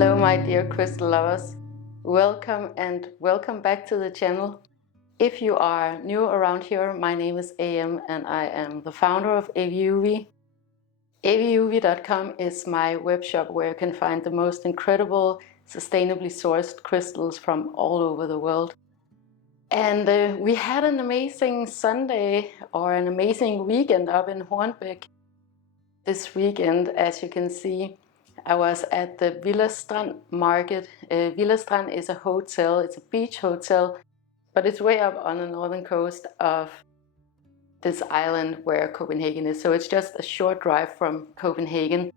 Hello my dear crystal lovers, welcome back to the channel. If you are new around here, my name is AM and I am the founder of AVIUVI. AVIUVI.com is my web shop where you can find the most incredible, sustainably sourced crystals from all over the world. And we had an amazing Sunday or an amazing weekend up in Hornbæk. This weekend, as you can see, I was at the Strand market. Strand is a hotel, it's a beach hotel, but it's way up on the northern coast of this island where Copenhagen is. So it's just a short drive from Copenhagen.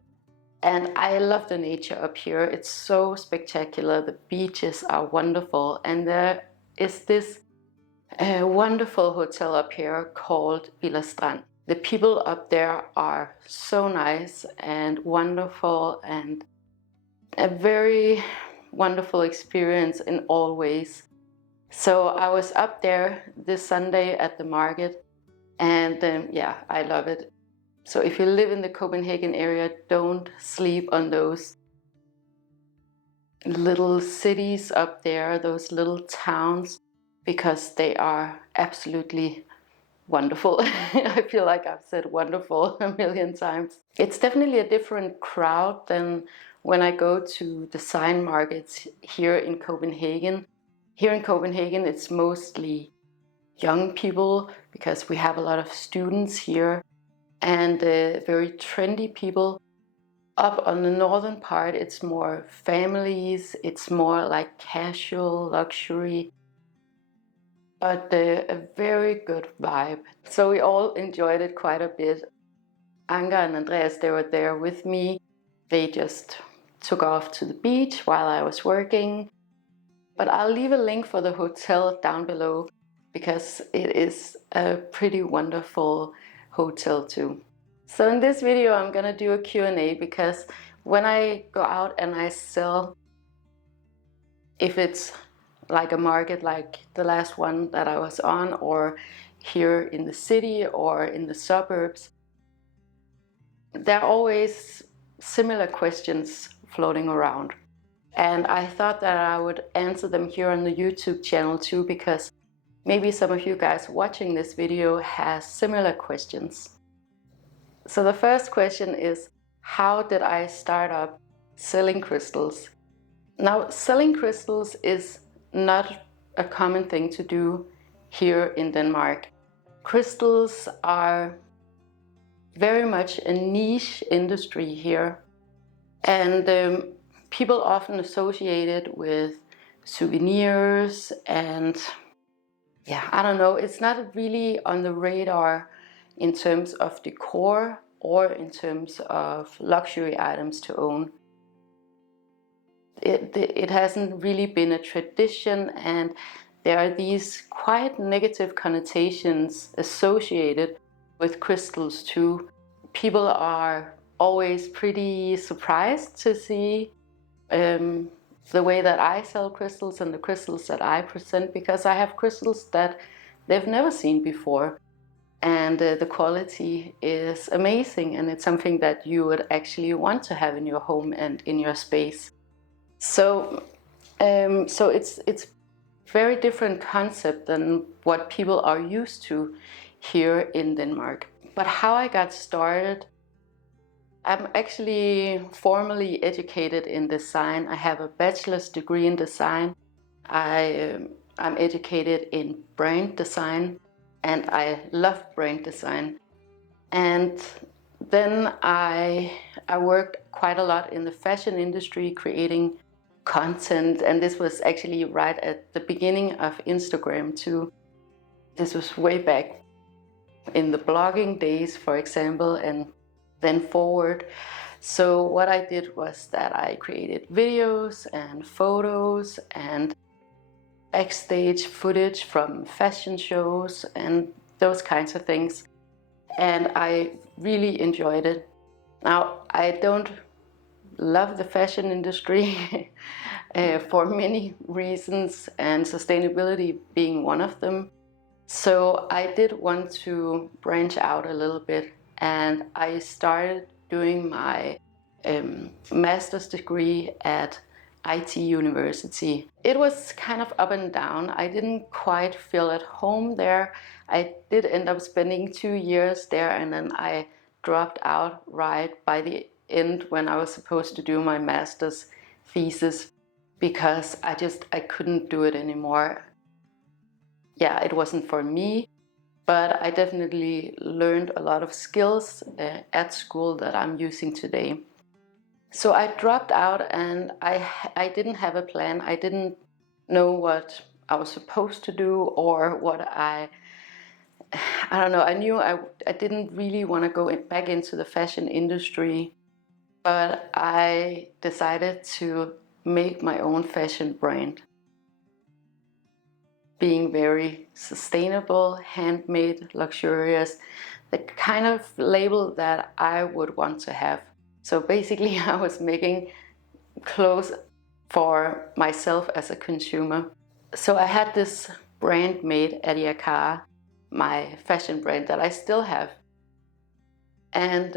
And I love the nature up here. It's so spectacular. The beaches are wonderful. And there is this wonderful hotel up here called Strand. The people up there are so nice and wonderful, and a very wonderful experience in all ways. So I was up there this Sunday at the market, and yeah, I love it. So if you live in the Copenhagen area, don't sleep on those little cities up there, those little towns, because they are absolutely wonderful. I feel like I've said wonderful a million times. It's definitely a different crowd than when I go to the sign markets here in Copenhagen. Here in Copenhagen, it's mostly young people because we have a lot of students here and very trendy people. Up on the northern part, it's more families, it's more like casual luxury, but a very good vibe. So we all enjoyed it quite a bit. Anka and Andreas, they were there with me. They just took off to the beach while I was working. But I'll leave a link for the hotel down below because it is a pretty wonderful hotel too. So in this video, I'm gonna do a Q&A because when I go out and I sell, if it's like a market like the last one that I was on, or here in the city or in the suburbs, there are always similar questions floating around. And I thought that I would answer them here on the YouTube channel too, because maybe some of you guys watching this video has similar questions. So the first question is, how did I start up selling crystals? Now, selling crystals is not a common thing to do here in Denmark. Crystals are very much a niche industry here, and people often associate it with souvenirs, and yeah, I don't know, it's not really on the radar in terms of decor or in terms of luxury items to own. It hasn't really been a tradition, and there are these quite negative connotations associated with crystals too. People are always pretty surprised to see the way that I sell crystals and the crystals that I present, because I have crystals that they've never seen before, and the quality is amazing, and it's something that you would actually want to have in your home and in your space. So it's very different concept than what people are used to here in Denmark. But how I got started, I'm actually formally educated in design. I have a bachelor's degree in design. I'm educated in brand design, and I love brand design. And then I worked quite a lot in the fashion industry, creating content, and this was actually right at the beginning of Instagram too. This was way back in the blogging days, for example, and then forward. So what I did was that I created videos and photos and backstage footage from fashion shows and those kinds of things, and I really enjoyed it. Now, I don't love the fashion industry for many reasons, and sustainability being one of them. So I did want to branch out a little bit, and I started doing my master's degree at IT university. It was kind of up and down. I didn't quite feel at home there. I did end up spending 2 years there, and then I dropped out right by the end when I was supposed to do my master's thesis, because I couldn't do it anymore. Yeah, it wasn't for me, but I definitely learned a lot of skills at school that I'm using today. So I dropped out, and I didn't have a plan. I didn't know what I was supposed to do, or what I don't know. I knew I didn't really want to go back into the fashion industry, but I decided to make my own fashion brand, being very sustainable, handmade, luxurious, the kind of label that I would want to have. So basically I was making clothes for myself as a consumer. So I had this brand made, AVIUVI, my fashion brand that I still have. And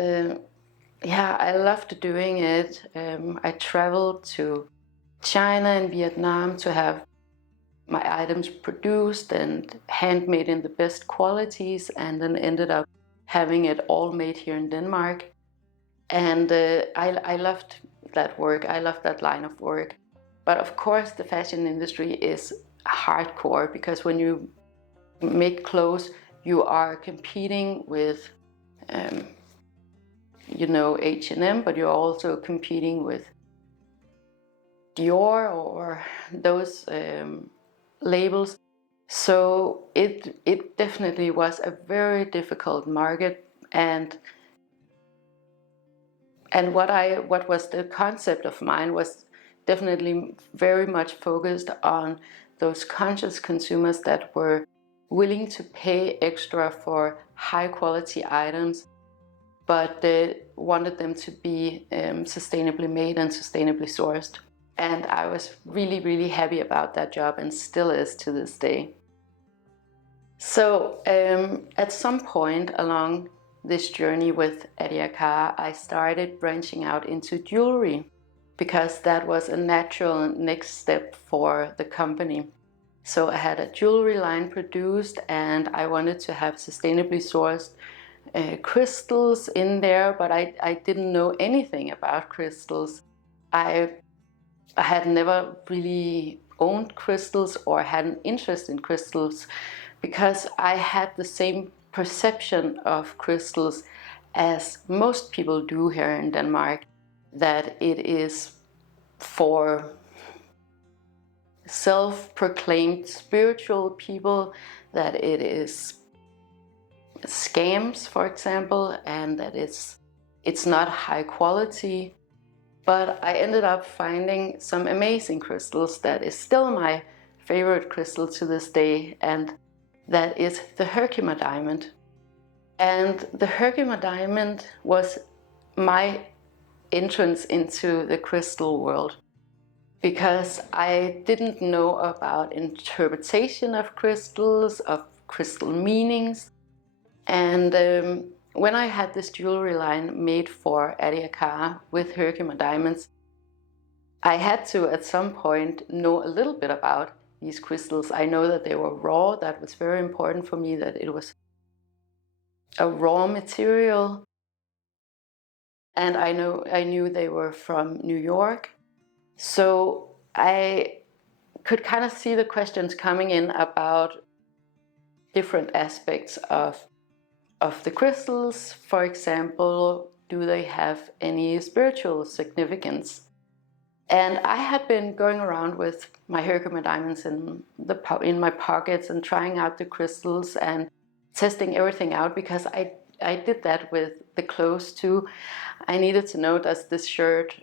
yeah, I loved doing it. I traveled to China and Vietnam to have my items produced and handmade in the best qualities, and then ended up having it all made here in Denmark. And I loved that work. I loved that line of work. But of course the fashion industry is hardcore, because when you make clothes, you are competing with H&M, but you're also competing with Dior or those labels. So it definitely was a very difficult market, and what was the concept of mine was definitely very much focused on those conscious consumers that were willing to pay extra for high quality items, but they wanted them to be sustainably made and sustainably sourced. And I was really, really happy about that job, and still is to this day. So at some point along this journey with AVIUVI, I started branching out into jewelry, because that was a natural next step for the company. So I had a jewelry line produced, and I wanted to have sustainably sourced crystals in there, but I didn't know anything about crystals. I had never really owned crystals or had an interest in crystals, because I had the same perception of crystals as most people do here in Denmark, that it is for self-proclaimed spiritual people, that it is scams, for example, and that it's not high quality. But I ended up finding some amazing crystals that is still my favorite crystal to this day, and that is the Herkimer Diamond. And the Herkimer Diamond was my entrance into the crystal world, because I didn't know about interpretation of crystals, of crystal meanings. And when I had this jewelry line made for AVIUVI with Herkimer Diamonds, I had to at some point know a little bit about these crystals. I know that they were raw. That was very important for me, that it was a raw material. And I knew they were from New York. So I could kind of see the questions coming in about different aspects of the crystals. For example, do they have any spiritual significance? And I had been going around with my Herkimer Diamonds in my pockets and trying out the crystals and testing everything out, because I did that with the clothes too. I needed to know, does this shirt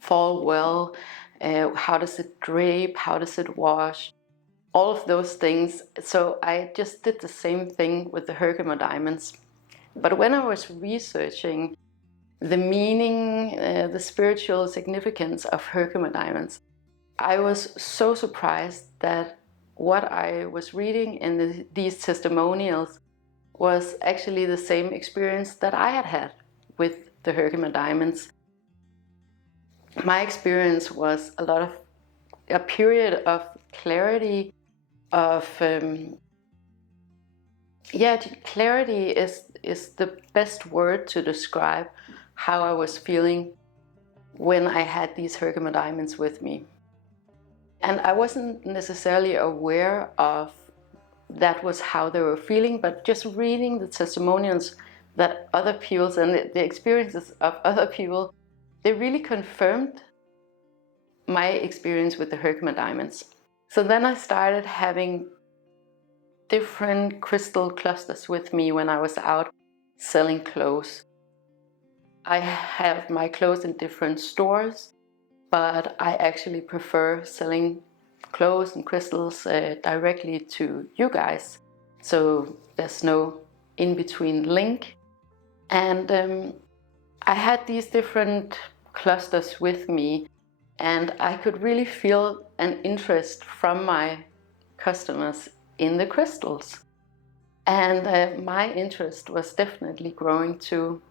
fall well? How does it drape? How does it wash? All of those things. So I just did the same thing with the Herkimer Diamonds. But when I was researching the meaning, the spiritual significance of Herkimer Diamonds, I was so surprised that what I was reading in these testimonials was actually the same experience that I had had with the Herkimer Diamonds. my experience was a period of clarity, of clarity is the best word to describe how I was feeling when I had these Herkimer Diamonds with me. And I wasn't necessarily aware of that was how they were feeling, but just reading the testimonials that other people and the experiences of other people, they really confirmed my experience with the Herkimer Diamonds. So then I started having different crystal clusters with me when I was out selling clothes. I have my clothes in different stores, but I actually prefer selling clothes and crystals directly to you guys. So there's no in-between link. And I had these different clusters with me, and I could really feel an interest from my customers in the crystals. And my interest was definitely growing too.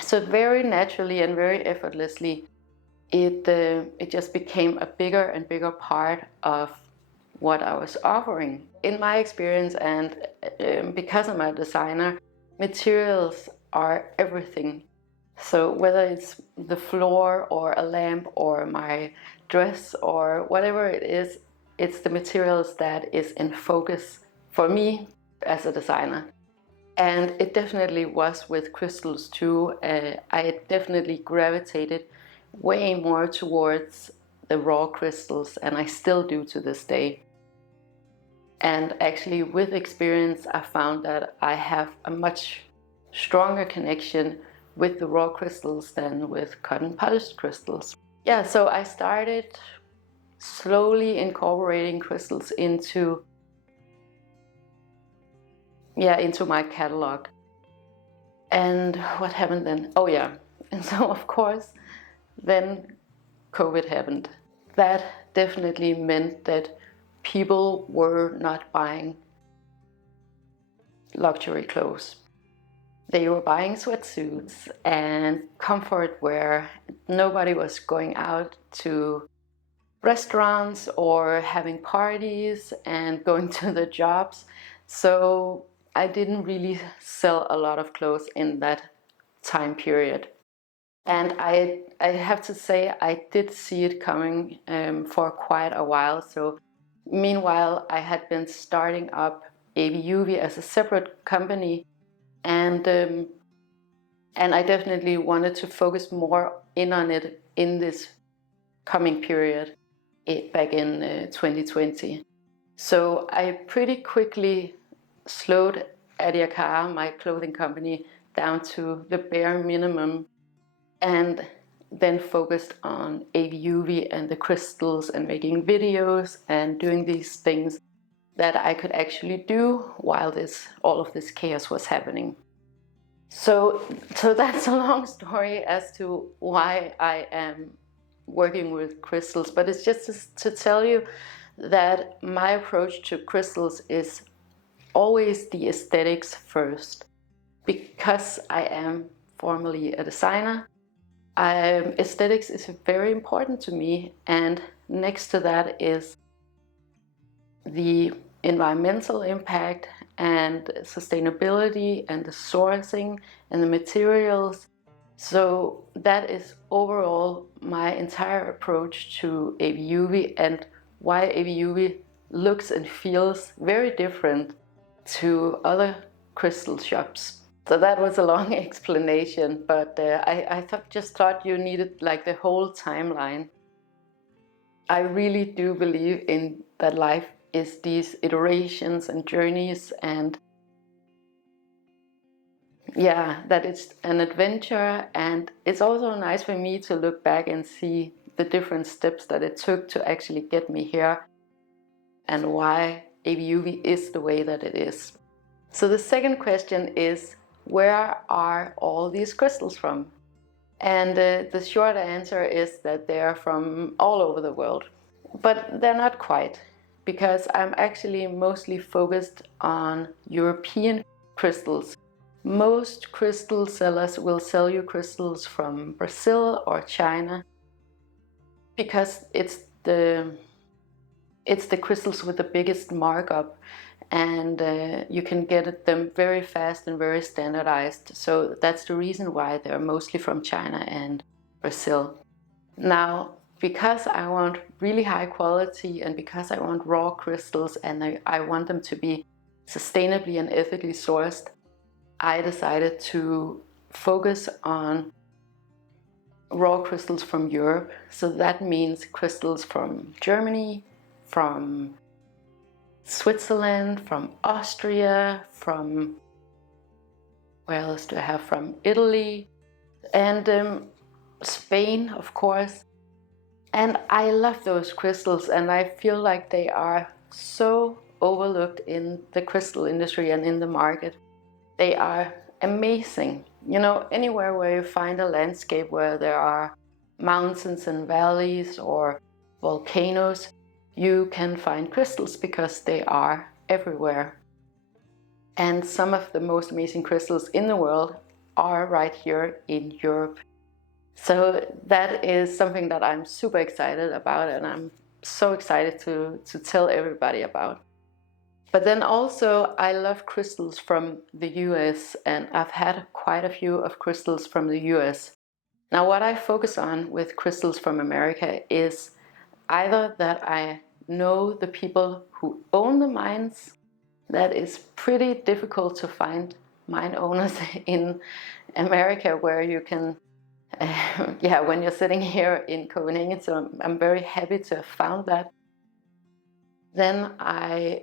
So very naturally and very effortlessly, it just became a bigger and bigger part of what I was offering. In my experience, and because I'm a designer, materials are everything. So whether it's the floor or a lamp or my dress or whatever it is, it's the materials that is in focus for me as a designer. And it definitely was with crystals too. I definitely gravitated way more towards the raw crystals, and I still do to this day. And actually with experience, I found that I have a much stronger connection with the raw crystals than with cotton polished crystals. Yeah, so I started slowly incorporating crystals into my catalog. And what happened then? Oh yeah, and so of course, then COVID happened. That definitely meant that people were not buying luxury clothes. They were buying sweatsuits and comfort wear. Nobody was going out to restaurants or having parties and going to their jobs. So I didn't really sell a lot of clothes in that time period. And I have to say, I did see it coming for quite a while. So meanwhile, I had been starting up AVIUVI as a separate company, and I definitely wanted to focus more in on it in this coming period back in 2020. So I pretty quickly slowed Adiakar, my clothing company, down to the bare minimum, and then focused on AVIUVI and the crystals and making videos and doing these things that I could actually do while all of this chaos was happening. So that's a long story as to why I am working with crystals, but it's just to tell you that my approach to crystals is always the aesthetics first. Because I am formerly a designer, aesthetics is very important to me, and next to that is the environmental impact and sustainability and the sourcing and the materials. So that is overall my entire approach to AVIUVI, and why AVIUVI looks and feels very different to other crystal shops. So that was a long explanation, but I just thought you needed like the whole timeline. I really do believe in that life is these iterations and journeys, and yeah, that it's an adventure. And it's also nice for me to look back and see the different steps that it took to actually get me here and why AVIUVI is the way that it is. So the second question is, where are all these crystals from? And the short answer is that they're from all over the world. But they're not quite, because I'm actually mostly focused on European crystals. Most crystal sellers will sell you crystals from Brazil or China, because it's the crystals with the biggest markup, and you can get them very fast and very standardized. So that's the reason why they're mostly from China and Brazil. Now, because I want really high quality and because I want raw crystals and I want them to be sustainably and ethically sourced, I decided to focus on raw crystals from Europe. So that means crystals from Germany, from Switzerland, from Austria, from, where else do I have, from Italy, and Spain, of course. And I love those crystals, and I feel like they are so overlooked in the crystal industry and in the market. They are amazing. You know, anywhere where you find a landscape where there are mountains and valleys or volcanoes, you can find crystals because they are everywhere. And some of the most amazing crystals in the world are right here in Europe. So that is something that I'm super excited about, and I'm so excited to tell everybody about. But then also I love crystals from the US, and I've had quite a few of crystals from the US. Now what I focus on with crystals from America is either that I know the people who own the mines. That is pretty difficult to find mine owners in America where you can when you're sitting here in Copenhagen, so I'm very happy to have found that. Then I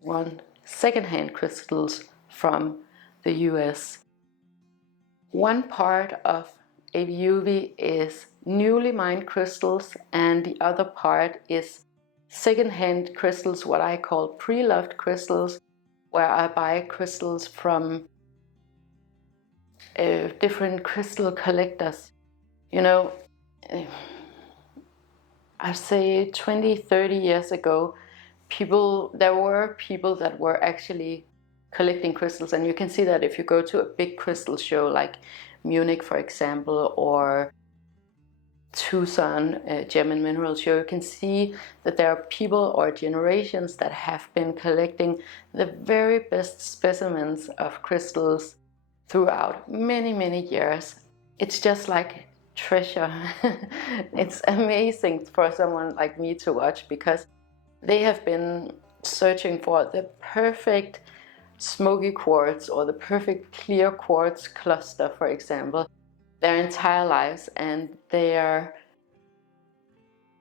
want secondhand crystals from the US. One part of AVIUVI is newly mined crystals, and the other part is secondhand crystals, what I call pre-loved crystals, where I buy crystals from different crystal collectors. You know, I'd say 20-30 years ago, there were people that were actually collecting crystals, and you can see that if you go to a big crystal show like Munich, for example, or Tucson Gem and Mineral Show, you can see that there are people or generations that have been collecting the very best specimens of crystals throughout many years. It's just like treasure. It's amazing for someone like me to watch, because they have been searching for the perfect smoky quartz or the perfect clear quartz cluster, for example, their entire lives, and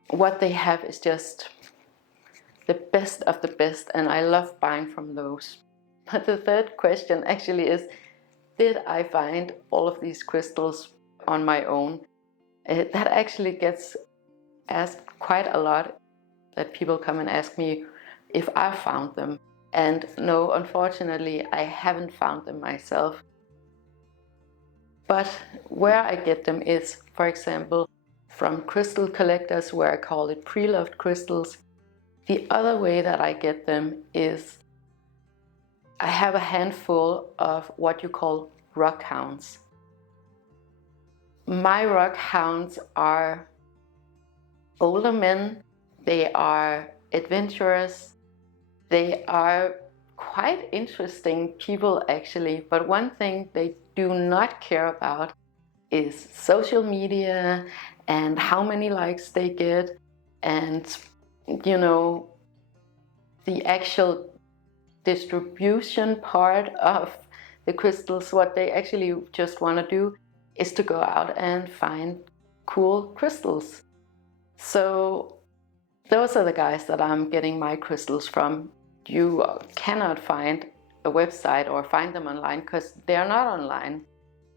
what they have is just the best of the best, and I love buying from those. But the third question actually is, did I find all of these crystals on my own? That actually gets asked quite a lot, that people come and ask me if I found them. And no, unfortunately, I haven't found them myself. But where I get them is, for example, from crystal collectors, where I call it pre-loved crystals. The other way that I get them is I have a handful of what you call rock hounds. My rock hounds are older men, they are adventurous, they are quite interesting people actually, but one thing they do not care about is social media and how many likes they get, and you know, the actual distribution part of the crystals. What they actually just want to do is to go out and find cool crystals. So those are the guys that I'm getting my crystals from. You cannot find a website or find them online because they are not online,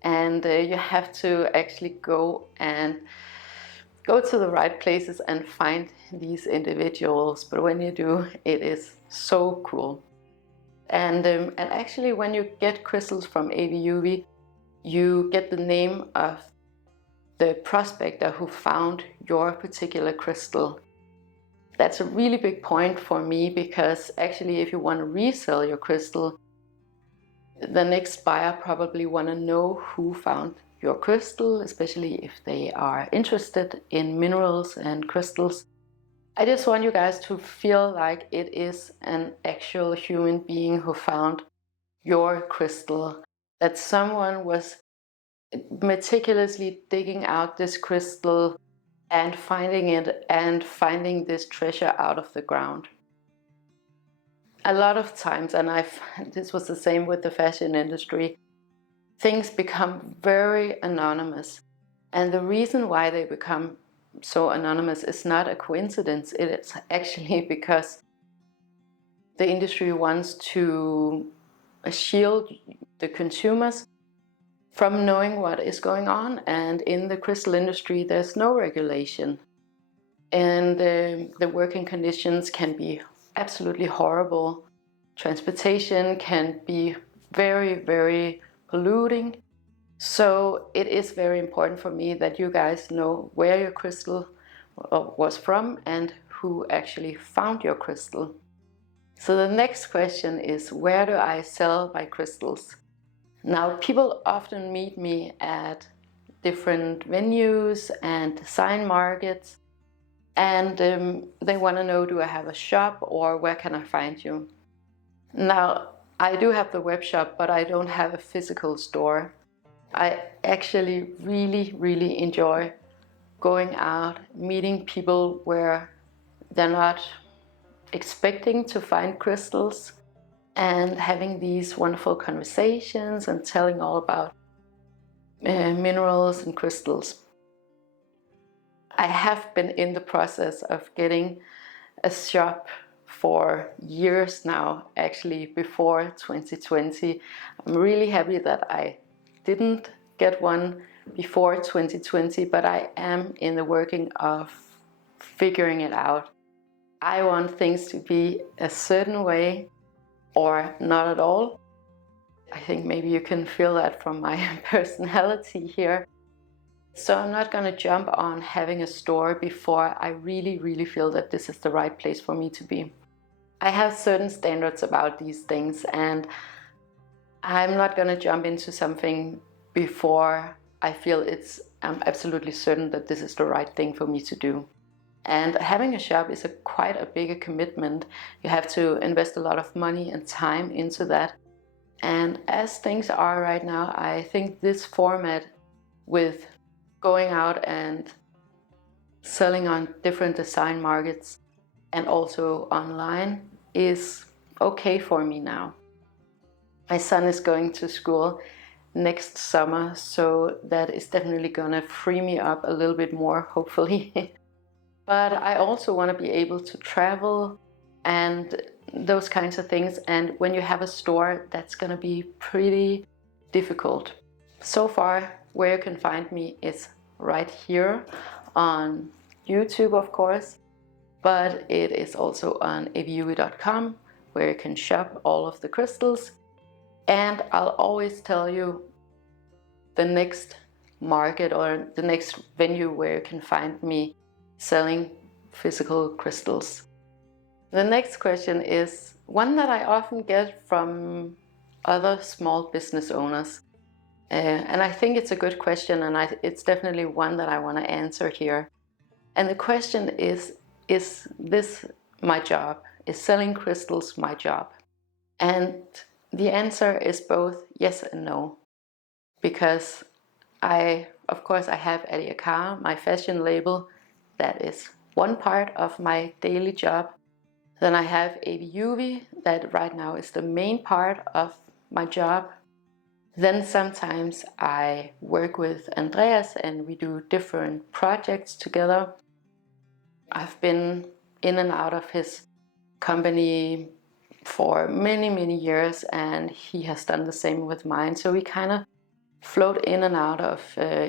and you have to actually go to the right places and find these individuals. But when you do, it is so cool. And actually, when you get crystals from AVIUVI, you get the name of the prospector who found your particular crystal. That's a really big point for me, because actually if you want to resell your crystal, the next buyer probably want to know who found your crystal, especially if they are interested in minerals and crystals. I just want you guys to feel like it is an actual human being who found your crystal, that someone was meticulously digging out this crystal and finding it and finding this treasure out of the ground. A lot of times, and this was the same with the fashion industry, things become very anonymous. And the reason why they become so anonymous is not a coincidence. It is actually because the industry wants to shield the consumers from knowing what is going on. And in the crystal industry, there's no regulation. And the working conditions can be absolutely horrible. Transportation can be very, very polluting. So it is very important for me that you guys know where your crystal was from and who actually found your crystal. So the next question is, where do I sell my crystals? Now, people often meet me at different venues and design markets, and they want to know, do I have a shop or where can I find you? Now, I do have the web shop, but I don't have a physical store. I actually really, really enjoy going out, meeting people where they're not expecting to find crystals, and having these wonderful conversations and telling all about minerals and crystals. I have been in the process of getting a shop for years now, actually before 2020. I'm really happy that I didn't get one before 2020, but I am in the working of figuring it out. I want things to be a certain way or not at all. I think maybe you can feel that from my personality here. So I'm not going to jump on having a store before I really, really feel that this is the right place for me to be. I have certain standards about these things, and I'm not going to jump into something before I feel I'm absolutely certain that this is the right thing for me to do. And having a shop is quite a bigger commitment. You have to invest a lot of money and time into that. And as things are right now, I think this format with going out and selling on different design markets and also online is okay for me now. My son is going to school next summer, so that is definitely gonna free me up a little bit more, hopefully. But I also want to be able to travel and those kinds of things. And when you have a store, that's going to be pretty difficult. So far, where you can find me is right here on YouTube, of course, but it is also on AVIUVI.com, where you can shop all of the crystals. And I'll always tell you the next market or the next venue where you can find me selling physical crystals. The next question is one that I often get from other small business owners. And I think it's a good question, and it's definitely one that I want to answer here. And the question is this my job? Is selling crystals my job? And the answer is both yes and no. Because of course I have AVIUVI, my fashion label. That is one part of my daily job. Then I have AVIUVI, that right now is the main part of my job. Then sometimes I work with Andreas and we do different projects together. I've been in and out of his company for many, many years, and he has done the same with mine. So we kind of float in and out of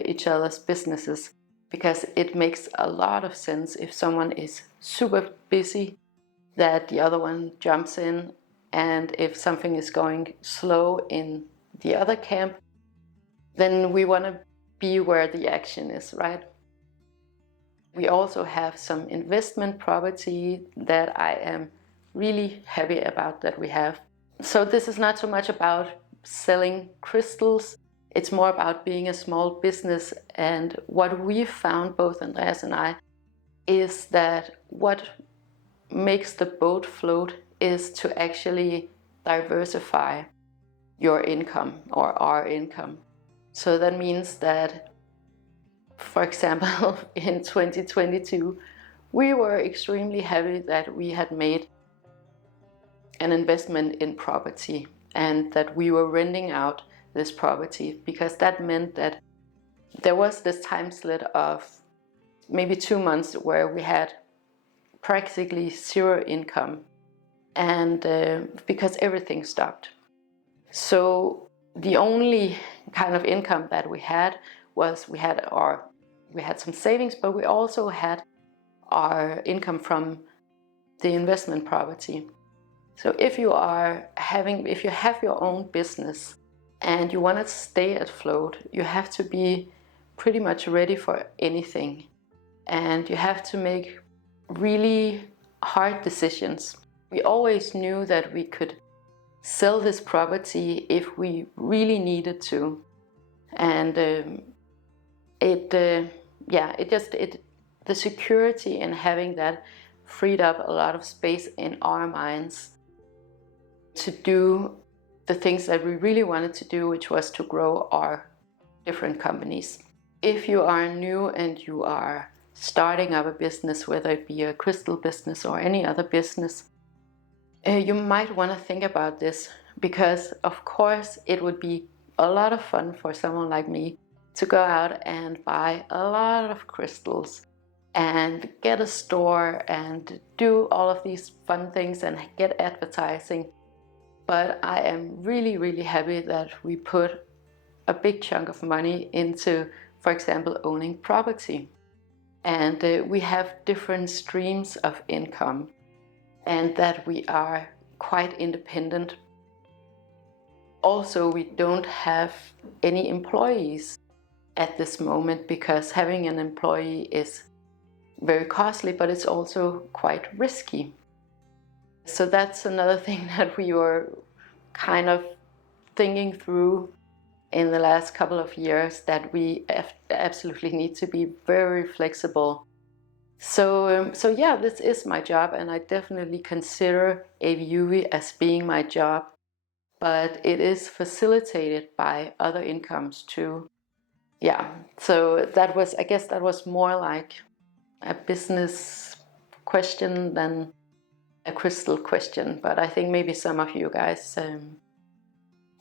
each other's businesses, because it makes a lot of sense if someone is super busy that the other one jumps in, and if something is going slow in the other camp, then we want to be where the action is, right? We also have some investment property that I am really happy about that we have. So this is not so much about selling crystals, It's more about being a small business. And what we found, both Andreas and I, is that what makes the boat float is to actually diversify your income or our income. So that means that, for example, in 2022, we were extremely happy that we had made an investment in property and that we were renting out this property, because that meant that there was this time slit of maybe 2 months where we had practically zero income, and because everything stopped. So the only kind of income that we had was we had some savings, but we also had our income from the investment property. So if you have your own business and you want to stay afloat, you have to be pretty much ready for anything, and you have to make really hard decisions. We always knew that we could sell this property if we really needed to, and the security in having that freed up a lot of space in our minds to do the things that we really wanted to do, which was to grow our different companies. If you are new and you are starting up a business, whether it be a crystal business or any other business, you might want to think about this, because of course it would be a lot of fun for someone like me to go out and buy a lot of crystals and get a store and do all of these fun things and get advertising. But I am really, really happy that we put a big chunk of money into, for example, owning property. And we have different streams of income, and that we are quite independent. Also, we don't have any employees at this moment, because having an employee is very costly, but it's also quite risky. So that's another thing that we were kind of thinking through in the last couple of years, that we absolutely need to be very flexible. So yeah, this is my job, and I definitely consider AVIUVI as being my job, but it is facilitated by other incomes too. Yeah, so I guess that was more like a business question than a crystal question, but I think maybe some of you guys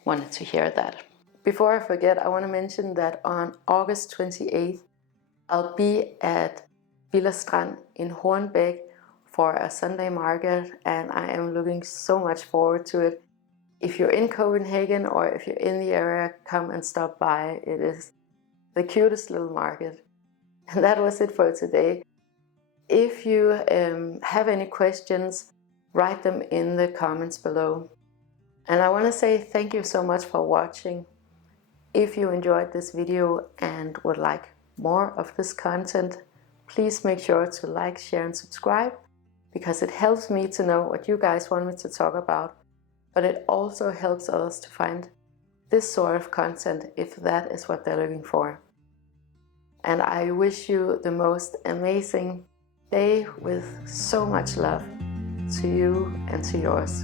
wanted to hear that. Before I forget, I want to mention that on August 28th, I'll be at Strand in Hornbæk for a Sunday market, and I am looking so much forward to it. If you're in Copenhagen or if you're in the area, come and stop by. It is the cutest little market. And that was it for today. If you have any questions, write them in the comments below. And I want to say thank you so much for watching. If you enjoyed this video and would like more of this content, please make sure to like, share and subscribe, because it helps me to know what you guys want me to talk about, but it also helps others to find this sort of content if that is what they're looking for. And I wish you the most amazing day with so much love to you and to yours.